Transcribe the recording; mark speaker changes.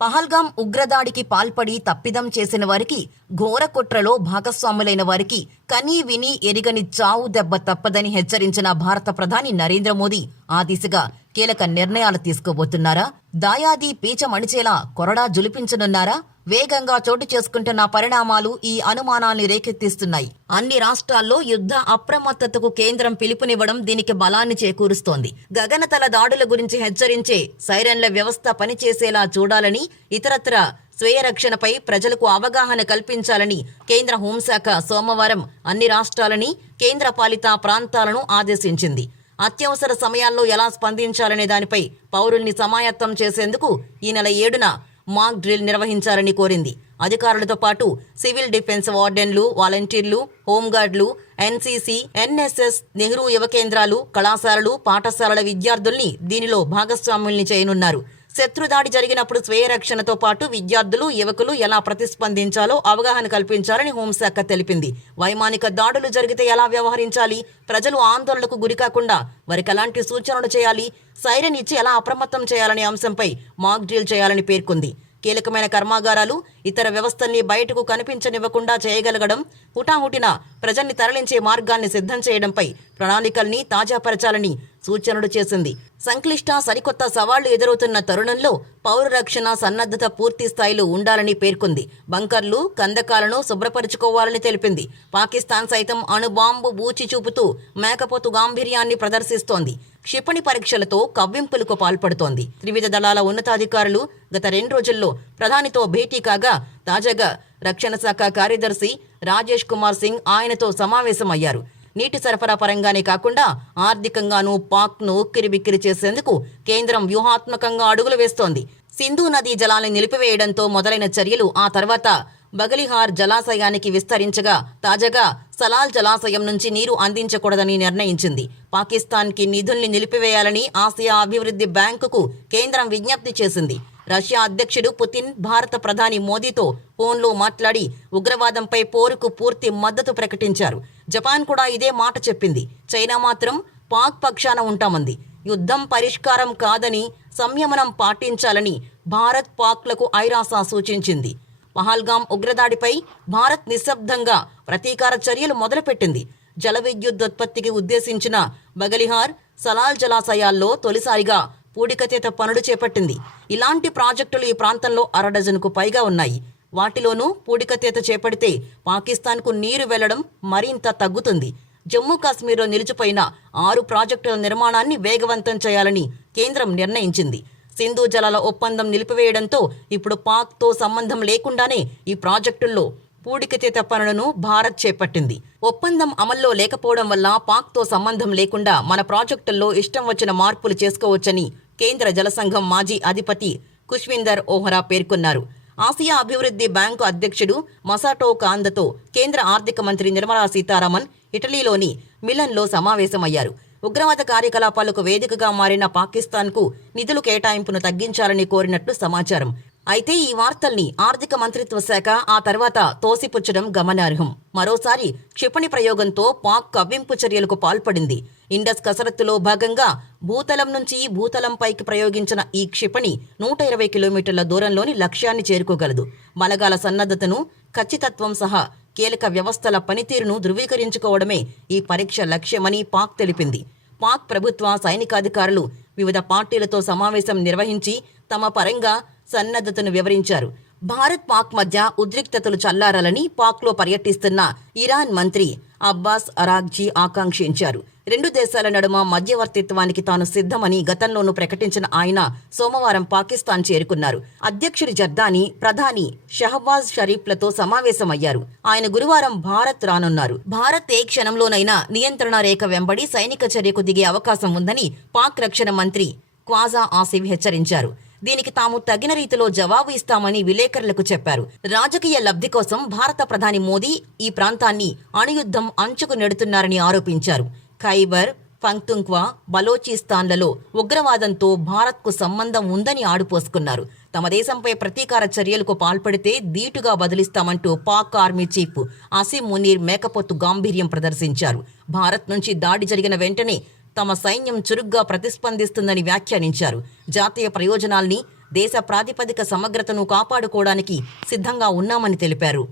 Speaker 1: పహల్గాం ఉగ్రదాడికి పాల్పడి తప్పిదం చేసిన వారికి ఘోర కుట్రలో భాగస్వాములైన వారికి కనీ విని ఎరిగని చావు దెబ్బ తప్పదని హెచ్చరించిన భారత ప్రధాని నరేంద్ర మోదీ ఆ దిశగా కీలక నిర్ణయాలు తీసుకోబోతున్నారా? దాయాది పీచ మణిచేలా కొరడా జులిపించనున్నారా? వేగంగా చోటు చేసుకుంటున్న పరిణామాలు ఈ అనుమానాల్ని రేకెత్తిస్తున్నాయి. అన్ని రాష్ట్రాల్లో యుద్ధ అప్రమత్తతకు కేంద్రం పిలుపునివ్వడం దీనికి బలాన్ని చేకూరుస్తోంది. గగనతల దాడుల గురించి హెచ్చరించే సైరన్ల వ్యవస్థ పనిచేసేలా చూడాలని ఇతరత్ర స్వీయ రక్షణపై ప్రజలకు అవగాహన కల్పించాలని కేంద్ర హోంశాఖ సోమవారం అన్ని రాష్ట్రాలని కేంద్ర పాలిత ప్రాంతాలను ఆదేశించింది. అత్యవసర సమయాల్లో ఎలా స్పందించాలనే దానిపై పౌరుల్ని సమాయత్తం చేసేందుకు ఈ నెల ఏడున మాక్ డ్రిల్ నిర్వహించాలని కోరింది. అధికారులతో పాటు సివిల్ డిఫెన్స్ వార్డెన్లు వాలంటీర్లు హోంగార్డులు ఎన్సీసీ ఎన్ఎస్ఎస్ నెహ్రూ యువ కేంద్రాలు కళాశాలలు పాఠశాలల విద్యార్థుల్ని దీనిలో భాగస్వాముల్ని చేయనున్నారు. శత్రుదాడి జరిగినప్పుడు స్వయరక్షణతో పాటు విద్యార్థులు యువకులు ఎలా ప్రతిస్పందించాలో అవగాహన కల్పించాలని హోంశాఖ తెలిపింది. వైమానిక దాడులు జరిగితే ఎలా వ్యవహరించాలి? ప్రజలు ఆందోళనకు గురికాకుండా వారికి ఎలాంటి సూచనలు చేయాలి? సైరన్ ఇచ్చి ఎలా అప్రమత్తం చేయాలనే అంశంపై మాక్ డ్రిల్ చేయాలని పేర్కొంది. కీలకమైన కర్మాగారాలు ఇతర వ్యవస్థల్ని బయటకు కనిపించనివ్వకుండా చేయగలగడం హుటాహుటిన ప్రజల్ని తరలించే మార్గాన్ని సిద్ధం చేయడంపై ప్రణాళికల్ని తాజాపరచాలని సూచనలు చేసింది. సంక్లిష్ట సరికొత్త సవాళ్ళు ఎదురవుతున్న తరుణంలో పౌర రక్షణ సన్నద్ధత పూర్తి స్థాయిలో ఉండాలని పేర్కొంది. బంకర్లు కందకాలను శుభ్రపరుచుకోవాలని తెలిపింది. పాకిస్తాన్ సైతం అణుబాంబు బూచి చూపుతూ మేకపోతు గాంభీర్యాన్ని ప్రదర్శిస్తోంది. క్షిపణి పరీక్షలతో కవ్వింపులకు పాల్పడుతోంది. త్రివిధ దళాల ఉన్నతాధికారులు గత రెండు రోజుల్లో ప్రధానితో భేటీ కాగా తాజాగా రక్షణ శాఖ కార్యదర్శి రాజేష్ కుమార్ సింగ్ ఆయనతో సమావేశమయ్యారు. నీటి సరఫరా పరంగానే కాకుండా ఆర్థికంగానూ పాక్ను ఉక్కిరిబిక్కిరి చేసేందుకు కేంద్రం వ్యూహాత్మకంగా అడుగులు వేస్తోంది. సింధు నదీ జలాన్ని నిలిపివేయడంతో మొదలైన చర్యలు ఆ తర్వాత బగలిహార్ జలాశయానికి విస్తరించగా తాజాగా సలాల్ జలాశయం నుంచి నీరు అందించకూడదని నిర్ణయించింది. పాకిస్తాన్కి నిధుల్ని నిలిపివేయాలని ఆసియా అభివృద్ధి బ్యాంకుకు కేంద్రం విజ్ఞప్తి చేసింది. రష్యా అధ్యక్షుడు పుతిన్ భారత ప్రధాని మోదీతో ఫోన్లో మాట్లాడి ఉగ్రవాదంపై పోరుకు పూర్తి మద్దతు ప్రకటించారు. జపాన్ కూడా ఇదే మాట చెప్పింది. చైనా మాత్రం పాక్ పక్షాన ఉంటామంది. యుద్ధం పరిష్కారం కాదని సంయమనం పాటించాలని భారత్ పాక్లకు ఐరాస సూచించింది. పహల్గాం ఉగ్రదాడిపై భారత్ నిశ్శబ్దంగా ప్రతీకార చర్యలు మొదలుపెట్టింది. జల విద్యుత్ ఉత్పత్తికి ఉద్దేశించిన బగలిహార్ సలాల్ జలాశయాల్లో తొలిసారిగా పూడికతీత పనులు చేపట్టింది. ఇలాంటి ప్రాజెక్టులు ఈ ప్రాంతంలో అరడజన్కు పైగా ఉన్నాయి. వాటిలోనూ పూడికతీత చేపడితే పాకిస్తాన్కు నీరు వెళ్ళడం మరింత తగ్గుతుంది. జమ్మూ కాశ్మీర్లో నిలిచిపోయిన ఆరు ప్రాజెక్టుల నిర్మాణాన్ని వేగవంతం చేయాలని కేంద్రం నిర్ణయించింది. సింధు జలాల ఒప్పందం నిలిపివేయడంతో ఇప్పుడు పాక్తో సంబంధం లేకుండానే ఈ ప్రాజెక్టుల్లో పూడికతీత పనులను భారత్ చేపట్టింది. ఒప్పందం అమల్లో లేకపోవడం వల్ల పాక్తో సంబంధం లేకుండా మన ప్రాజెక్టుల్లో ఇష్టం వచ్చిన మార్పులు చేసుకోవచ్చని కేంద్ర జలసంఘం మాజీ అధిపతి కుష్విందర్ ఓహరా పేర్కొన్నారు. ఆసియా అభివృద్ధి బ్యాంకు అధ్యక్షుడు మసాటో కాందతో కేంద్ర ఆర్థిక మంత్రి నిర్మలా సీతారామన్ ఇటలీలోని మిలన్లో సమావేశమయ్యారు. ఉగ్రవాద కార్యకలాపాలకు వేదికగా మారిన పాకిస్తాన్కు నిధులు కేటాయింపును తగ్గించాలని కోరినట్లు సమాచారం. అయితే ఈ వార్తల్ని ఆర్థిక మంత్రిత్వ శాఖ ఆ తర్వాత తోసిపుచ్చడం గమనార్హం. మరోసారి క్షిపణి ప్రయోగంతో పాక్ కవ్వింపు చర్యలకు పాల్పడింది. ఇండస్ కసరత్తులో భాగంగా భూతలం నుంచి భూతలంపైకి ప్రయోగించిన ఈ క్షిపణి నూట ఇరవై కిలోమీటర్ల దూరంలోని లక్ష్యాన్ని చేరుకోగలదు. బలగాల సన్నద్ధతను ఖచ్చితత్వం సహా కీలక వ్యవస్థల పనితీరును ధృవీకరించుకోవడమే ఈ పరీక్ష లక్ష్యమని పాక్ తెలిపింది. పాక్ ప్రభుత్వ సైనికాధికారులు వివిధ పార్టీలతో సమావేశం నిర్వహించి తమ పరంగా సన్నద్ధతను వివరించారు. భారత్ పాక్ మధ్య ఉద్రిక్తతలు చల్లారాలని పాక్లో పర్యటిస్తున్న ఇరాన్ మంత్రి అబ్బాస్ అరాగ్జీ ఆకాంక్షించారు. రెండు దేశాల నడుమ మధ్యవర్తిత్వానికి తాను సిద్ధమని గతంలోనూ ప్రకటించిన ఆయన సోమవారం పాకిస్తాన్ చేరుకున్నారు. అధ్యక్షుడి జర్దాని ప్రధాని షహబాజ్ షరీఫ్లతో సమావేశమయ్యారు. ఆయన గురువారం భారత్ రానున్నారు. భారత్ ఏ క్షణంలోనైనా నియంత్రణ రేఖ వెంబడి సైనిక చర్యకు దిగే అవకాశం ఉందని పాక్ రక్షణ మంత్రి క్వాజా ఆసిఫ్ హెచ్చరించారు. దీనికి తాము తగిన రీతిలో జవాబు ఇస్తామని విలేకరులకు చెప్పారు. రాజకీయ లబ్ధి కోసం భారత ప్రధాని మోదీ ఈ ప్రాంతాన్ని అణుయుద్ధం అంచుకు నెడుతున్నారని ఆరోపించారు. ఖైబర్ పంక్తుంక్వా బలోచిస్తాన్లలో ఉగ్రవాదంతో భారత్కు సంబంధం ఉందని ఆడుపోసుకున్నారు. తమ దేశంపై ప్రతీకార చర్యలకు పాల్పడితే ధీటుగా బదిలిస్తామంటూ పాక్ ఆర్మీ చీఫ్ అసీం మునీర్ మేకపోతు గాంభీర్యం ప్రదర్శించారు. భారత్ నుంచి దాడి జరిగిన వెంటనే తమ సైన్యం చురుగ్గా ప్రతిస్పందిస్తుందని వ్యాఖ్యానించారు. జాతీయ ప్రయోజనాల్ని దేశ ప్రాతిపదిక సమగ్రతను కాపాడుకోవడానికి సిద్ధంగా ఉన్నామని తెలిపారు.